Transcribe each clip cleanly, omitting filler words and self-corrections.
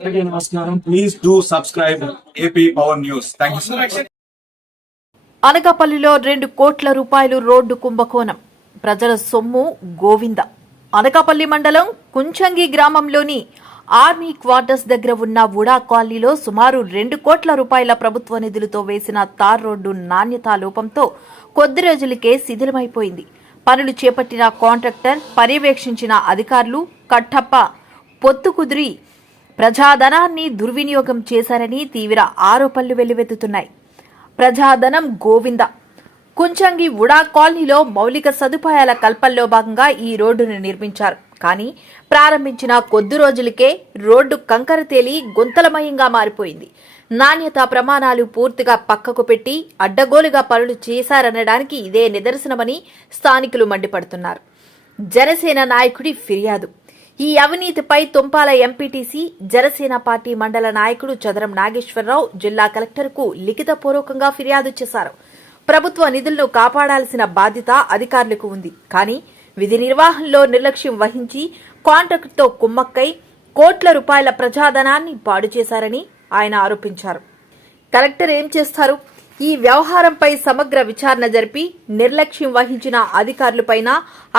నమస్కారం. Please do subscribe AP Power News. Thank you so much. అనకాపల్లిలో 2 కోట్ల రూపాయలు రోడ్డు కుంభకోణం. ప్రజల సొమ్ము గోవింద. అనకాపల్లి మండలం కుంచంగి గ్రామంలోని ఆర్మీ క్వార్టర్స్ దగ్గర ఉన్న వుడా కాలనీలో సుమారు 2 కోట్ల రూపాయల ప్రభుత్వ నిధులతో వేసిన తార్ రోడ్డు నాణ్యతా లోపంతో కొద్ది రోజులకే శిథిలమైపోయింది. పనులు చేపట్టిన కాంట్రాక్టర్, పర్యవేక్షించిన అధికారులు కట్టప్ప పొత్తు కుదిరి ప్రజాధనాన్ని దుర్వినియోగం చేశారని తీవ్ర ఆరోపణలు వెల్లువెత్తుతున్నాయి. ప్రజాధనం గోవింద. కుంచంగి వుడా కాలనీలో మౌలిక సదుపాయాల కల్పనలో భాగంగా ఈ రోడ్డును నిర్మించారు. కానీ ప్రారంభించిన కొద్ది రోజులకే రోడ్డు కంకర తేలి గుంతలమయంగా మారిపోయింది. నాణ్యతా ప్రమాణాలు పూర్తిగా పక్కకు పెట్టి అడ్డగోలుగా పనులు చేశారనడానికి ఇదే నిదర్శనమని స్థానికులు మండిపడుతున్నారు. జనసేన నాయకుడి ఫిర్యాదు. ఈ అవినీతిపై తుంపాల ఎంపీటీసీ, జనసేన పార్టీ మండల నాయకుడు చదరం నాగేశ్వరరావు జిల్లా కలెక్టర్కు లిఖితపూర్వకంగా ఫిర్యాదు చేశారు. ప్రభుత్వ నిధులను కాపాడాల్సిన బాధ్యత అధికారులకు ఉంది. కానీ విధి నిర్వహణలో నిర్లక్ష్యం వహించి కాంట్రాక్టుతో కుమ్మక్కై కోట్ల రూపాయల ప్రజాధనాన్ని పాడు చేశారని ఆయన ఆరోపించారు. కలెక్టర్ ఏం చేస్తారు? ఈ వ్యవహారంపై సమగ్ర విచారణ జరిపి నిర్లక్ష్యం వహించిన అధికారులపైన,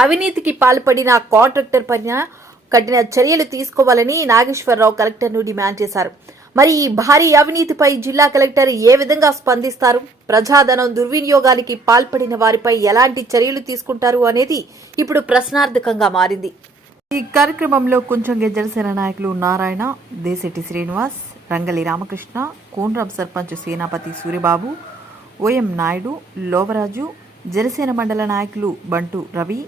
అవినీతికి పాల్పడిన కాంట్రాక్టర్ పైన కఠిన చర్యలు తీసుకోవాలని నాగేశ్వరరావు కలెక్టర్ను డిమాండ్ చేశారు. మరి ఈ భారీ అవినీతిపై జిల్లా కలెక్టర్ ఏ విధంగా స్పందిస్తారు? ప్రజాధనం దుర్వినియోగానికి పాల్పడిన వారిపై ఎలాంటి చర్యలు తీసుకుంటారు అనేది ఇప్పుడు ప్రశ్నార్థకంగా మారింది. ఈ కార్యక్రమంలో కుంచంగి జనసేన నాయకులు నారాయణ, దేశెట్టి శ్రీనివాస్, రంగలి రామకృష్ణ, కోన్రాం సర్పంచ్ సేనాపతి సూరిబాబు, ఓఎం నాయుడు, లోవరాజు, జనసేన మండల నాయకులు బంటు రవి,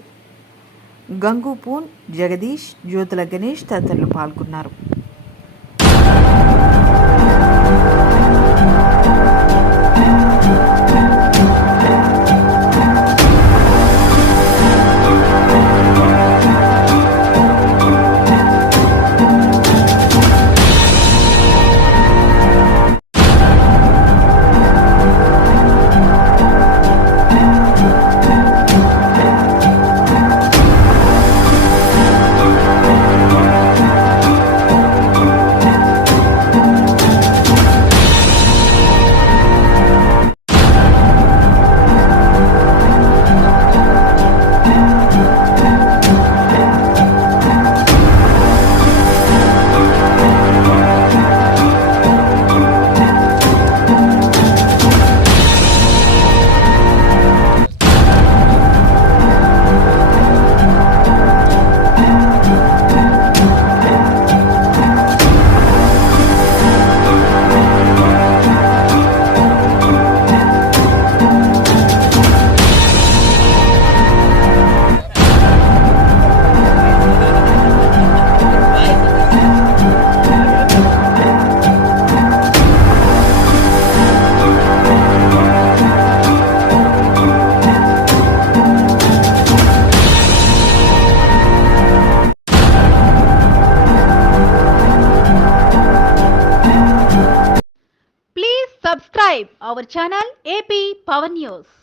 గంగూపూన్, జగదీష్, జ్యోతుల గణేష్ తదితరులు పాల్గొన్నారు. Subscribe our channel AP Power News.